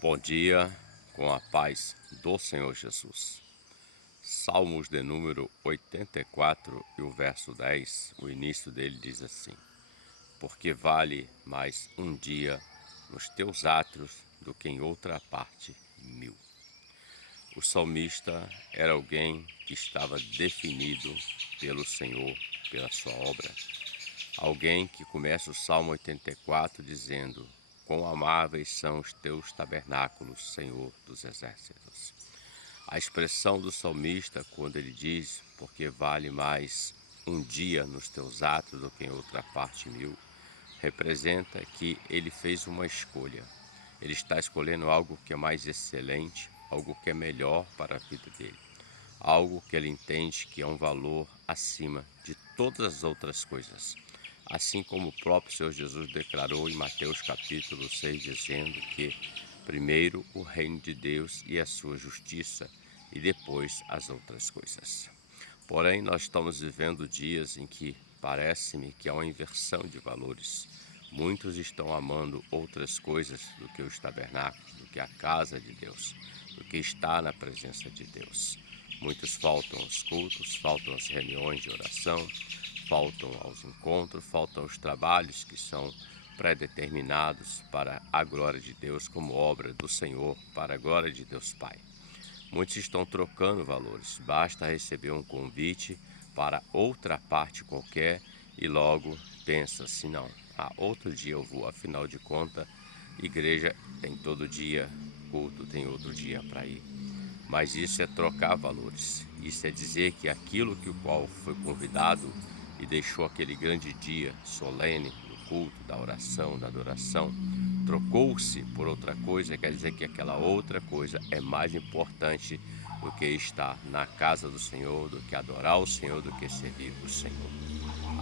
Bom dia, com a paz do Senhor Jesus. Salmos de número 84 e o verso 10, o início dele diz assim: Porque vale mais um dia nos teus átrios do que em outra parte 1000. O salmista era alguém que estava definido pelo Senhor, pela sua obra. Alguém que começa o Salmo 84 dizendo: Quão amáveis são os teus tabernáculos, Senhor dos exércitos. A expressão do salmista, quando ele diz: Porque vale mais um dia nos teus atos do que em outra parte 1000, representa que ele fez uma escolha. Ele está escolhendo algo que é mais excelente, algo que é melhor para a vida dele. Algo que ele entende que é um valor acima de todas as outras coisas. Assim como o próprio Senhor Jesus declarou em Mateus capítulo 6, dizendo que primeiro o reino de Deus e a sua justiça, e depois as outras coisas. Porém, nós estamos vivendo dias em que parece-me que há uma inversão de valores. Muitos estão amando outras coisas do que os tabernáculos, do que a casa de Deus, do que está na presença de Deus. Muitos faltam aos cultos, faltam às reuniões de oração, faltam aos encontros, faltam aos trabalhos que são pré-determinados para a glória de Deus, como obra do Senhor, para a glória de Deus Pai. Muitos estão trocando valores, basta receber um convite para outra parte qualquer e logo pensa assim, não, outro dia eu vou, afinal de contas, igreja tem todo dia, culto tem outro dia para ir. Mas isso é trocar valores, isso é dizer que aquilo que o qual foi convidado e deixou aquele grande dia solene do culto, da oração, da adoração, trocou-se por outra coisa, quer dizer que aquela outra coisa é mais importante do que estar na casa do Senhor, do que adorar o Senhor, do que servir o Senhor.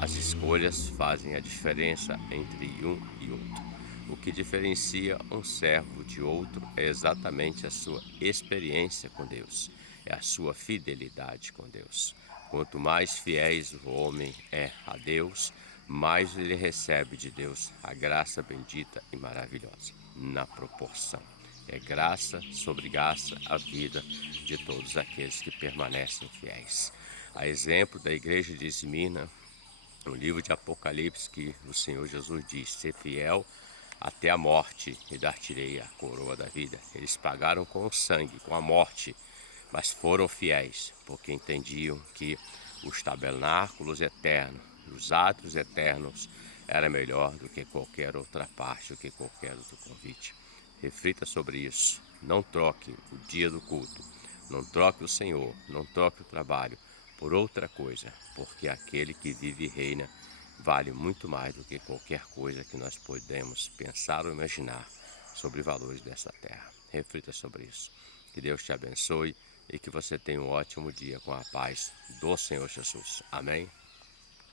As escolhas fazem a diferença entre um e outro. O que diferencia um servo de outro é exatamente a sua experiência com Deus, é a sua fidelidade com Deus. Quanto mais fiéis o homem é a Deus, mais ele recebe de Deus a graça bendita e maravilhosa, na proporção. É graça sobre graça a vida de todos aqueles que permanecem fiéis. A exemplo da igreja de Esmirna, no livro de Apocalipse, que o Senhor Jesus diz: ser fiel até a morte e dar-te-ei a coroa da vida. Eles pagaram com o sangue, com a morte, mas foram fiéis, porque entendiam que os tabernáculos eternos, os atos eternos, era melhor do que qualquer outra parte, do que qualquer outro convite. Reflita sobre isso. Não troque o dia do culto, não troque o Senhor, não troque o trabalho por outra coisa, porque aquele que vive e reina vale muito mais do que qualquer coisa que nós podemos pensar ou imaginar sobre valores dessa terra. Reflita sobre isso. Que Deus te abençoe e que você tenha um ótimo dia com a paz do Senhor Jesus. Amém?